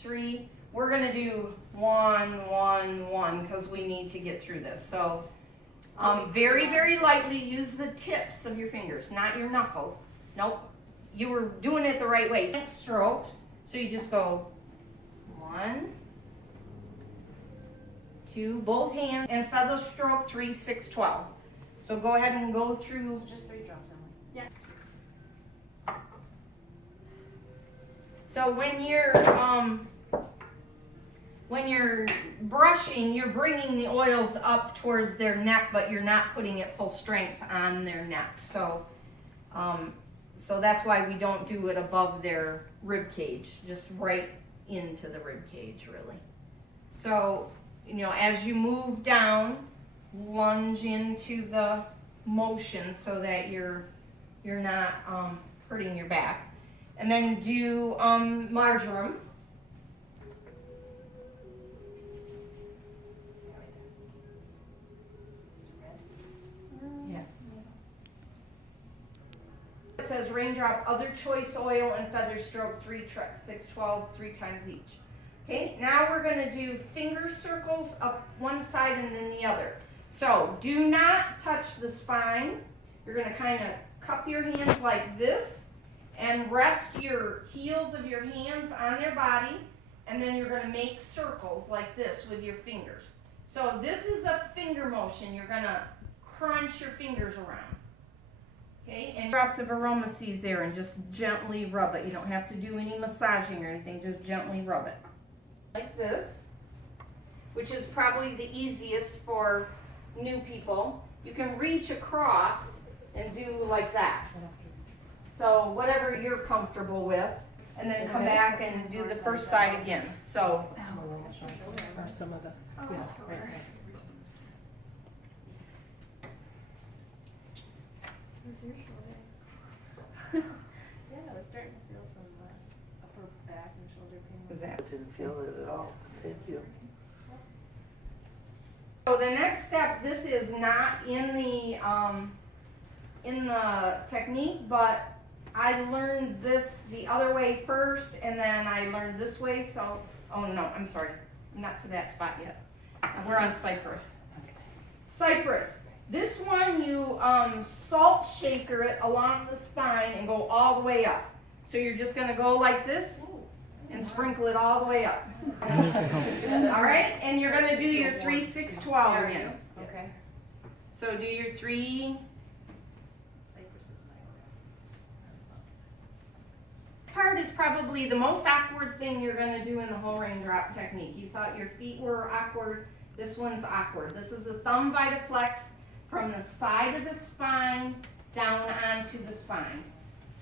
3. We're going to do 1, 1, 1 because we need to get through this. So very, very lightly use the tips of your fingers, not your knuckles. Nope. You were doing it the right way. Strokes. So you just go 1, 2, both hands, and feather stroke 3, 6, 12. So go ahead and go through. So just 3 drops, Emily. Yeah. So when you're brushing, you're bringing the oils up towards their neck, but you're not putting it full strength on their neck. So, so that's why we don't do it above their rib cage, just right into the rib cage, really. So, you know, as you move down, lunge into the motion so that you're not hurting your back. And then do marjoram. Yes. It says raindrop, other choice oil, and feather stroke 3, 6, 12, 3 times each. Okay, now we're going to do finger circles up one side and then the other. So do not touch the spine. You're going to kind of cup your hands like this and rest your heels of your hands on their body, and then you're going to make circles like this with your fingers. So this is a finger motion. You're going to crunch your fingers around. Okay, and drops of aroma seeds there and just gently rub it. You don't have to do any massaging or anything, just gently rub it. Like this, which is probably the easiest for new people. You can reach across and do like that. So whatever you're comfortable with, and then come back and do the first side again. So Or some of the, yeah, right. How's your shoulder? Yeah, I was starting to feel some upper back and shoulder pain. was that? Didn't feel it at all. Thank you. So the next step, this is not in the technique, but I learned this the other way first, and then I learned this way. So, oh no, I'm sorry, I'm not to that spot yet. We're on Cypress. Cypress. This one you salt shaker it along the spine and go all the way up. So you're just going to go like this and sprinkle it all the way up. All right, and you're going to do your 3, 6, 12 again. Okay. So do your 3. Part is probably the most awkward thing you're going to do in the whole raindrop technique. You thought your feet were awkward. This one's awkward. This is a thumb Vitaflex from the side of the spine down onto the spine.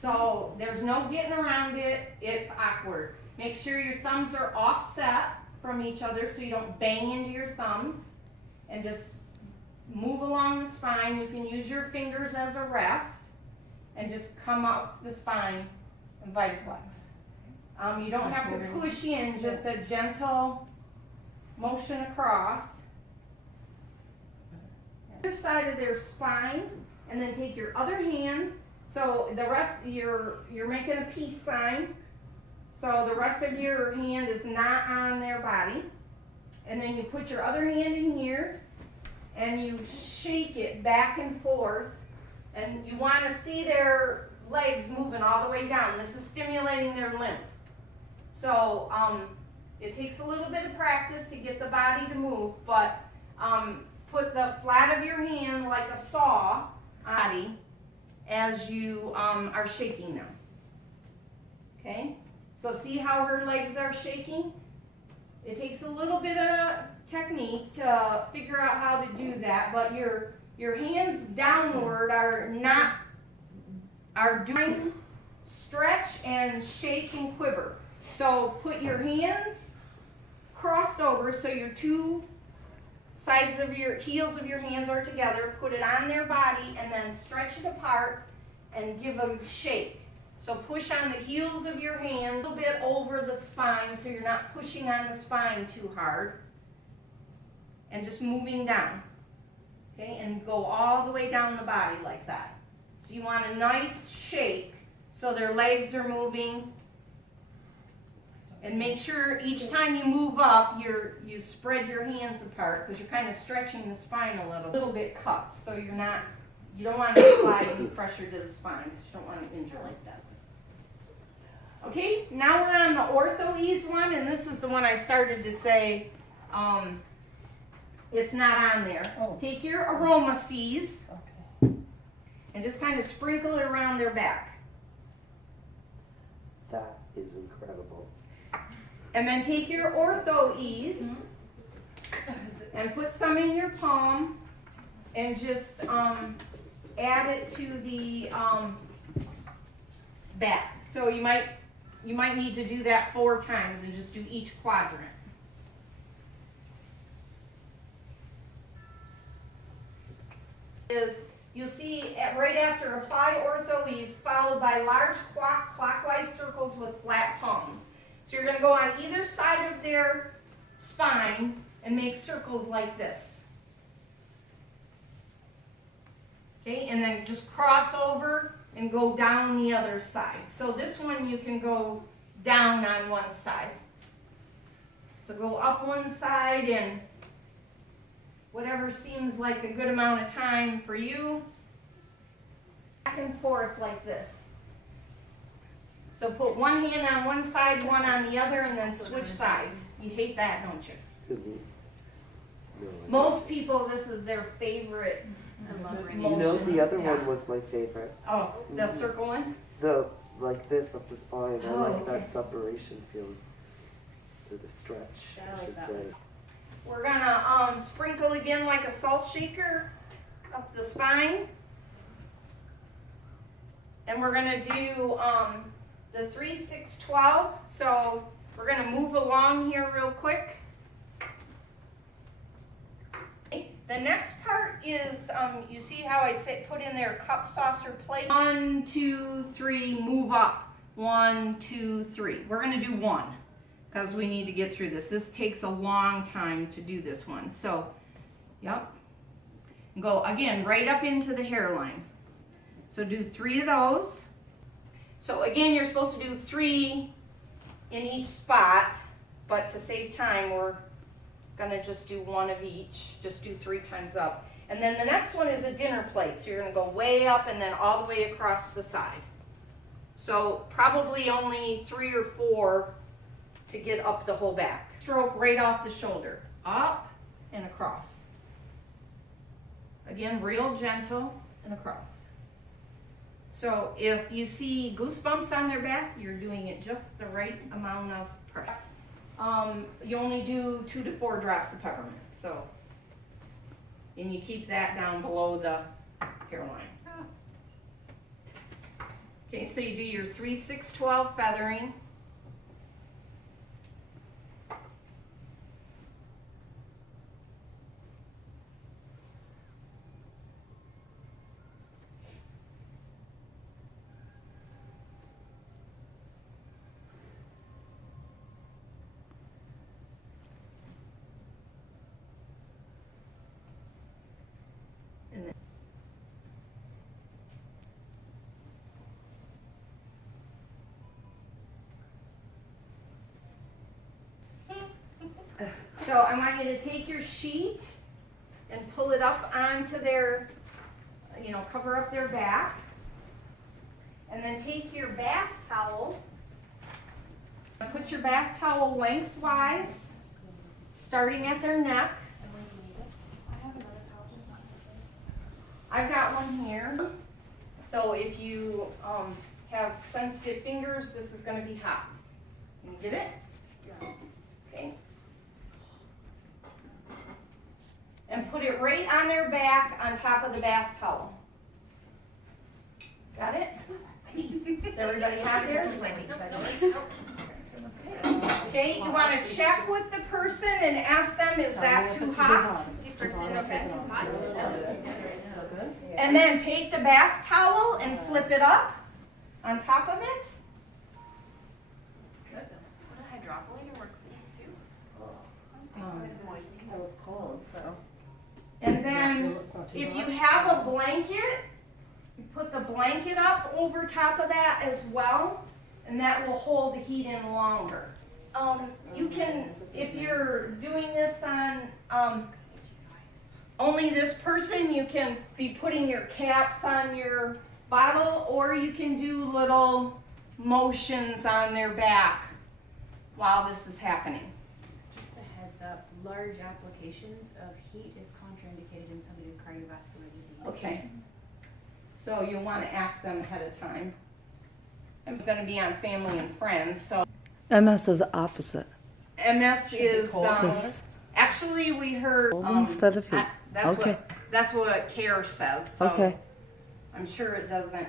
So there's no getting around it. It's awkward. Make sure your thumbs are offset from each other so you don't bang into your thumbs. And just move along the spine. You can use your fingers as a rest and just come up the spine and Vitaflex. You don't have to push in, just a gentle motion across. Other side of their spine, and then take your other hand. So the rest, you're making a peace sign. So the rest of your hand is not on their body. And then you put your other hand in here, and you shake it back and forth. And you want to see their legs moving all the way down. This is stimulating their lymph. So it takes a little bit of practice to get the body to move, but put the flat of your hand like a saw body as you are shaking them. Okay? So see how her legs are shaking? It takes a little bit of technique to figure out how to do that, but your hands downward are doing stretch and shake and quiver. So put your hands crossed over so your two sides of your heels of your hands are together. Put it on their body and then stretch it apart and give a shake. So push on the heels of your hands a little bit over the spine so you're not pushing on the spine too hard. And just moving down. Okay, and go all the way down the body like that. So you want a nice shake so their legs are moving. And make sure each time you move up, you spread your hands apart because you're kind of stretching the spine a little bit cupped. So you don't want to apply any pressure to the spine because you don't want to injure like that. Okay, now we're on the ortho ease one, and this is the one I started to say it's not on there. Oh. Take your aroma seas Okay. and just kind of sprinkle it around their back. That is incredible. And then take your ortho ease and put some in your palm and just add it to the back. So you might need to do that 4 times and just do each quadrant. You'll see right after apply ortho ease followed by large clockwise circles with flat palms. So you're going to go on either side of their spine and make circles like this. Okay, and then just cross over and go down the other side. So this one you can go down on one side. So go up one side and whatever seems like a good amount of time for you. Back and forth like this. So put one hand on one side, one on the other, and then switch sides. You hate that, don't you? Mhm. No, I Most people, this is their favorite I love don't. rainbow. You know, the other Yeah. one was my favorite. Oh, the circle one? The, like this up the spine. I Oh, like okay. that separation feel. To the stretch, Yeah, I I like should that say. We're gonna sprinkle again like a salt shaker up the spine. And we're gonna do the 3, 6, 12. So we're gonna move along here real quick. The next part is, you see how I put in there cup, saucer, plate? 1, 2, 3, move up. 1, 2, 3. We're gonna do 1. Because we need to get through this. This takes a long time to do this one. So, yep. And go again right up into the hairline. So do 3 of those. So again, you're supposed to do 3 in each spot, but to save time, we're gonna just do 1 of each. Just do 3 times up. And then the next one is a dinner plate. So you're gonna go way up and then all the way across the side. So probably only 3 or 4 to get up the whole back. Stroke right off the shoulder, up and across. Again, real gentle and across. So if you see goosebumps on their back, you're doing it just the right amount of pressure. You only do 2 to 4 drops of peppermint. So, and you keep that down below the hairline. Okay, so you do your 3, 6, 12 feathering. So I want you to take your sheet and pull it up onto their, cover up their back. And then take your bath towel, and put your bath towel lengthwise, starting at their neck. And when you need it, I have another towel, just not this I've got one here. So if you have sensitive fingers, this is going to be hot. Can you get it? Yeah. Okay. And put it right on their back on top of the bath towel. Got it? Is everybody have theirs? Okay, you want to check with the person and ask them, is that too hot? And then take the bath towel and flip it up on top of it. Would a hydrocollator work for these too? It's moist. It was cold, so. And then if you have a blanket, you put the blanket up over top of that as well, and that will hold the heat in longer. you can, if you're doing this on, only this person, you can be putting your caps on your bottle, or you can do little motions on their back while this is happening. Just a heads up, large applications of heat is contraindicated in somebody with cardiovascular disease. Okay. So you'll want to ask them ahead of time. It's going to be on family and friends, so. MS is the opposite. MS is, This- actually we heard, Cold instead of heat. that's Okay. what CARE says, so. Okay. I'm sure it doesn't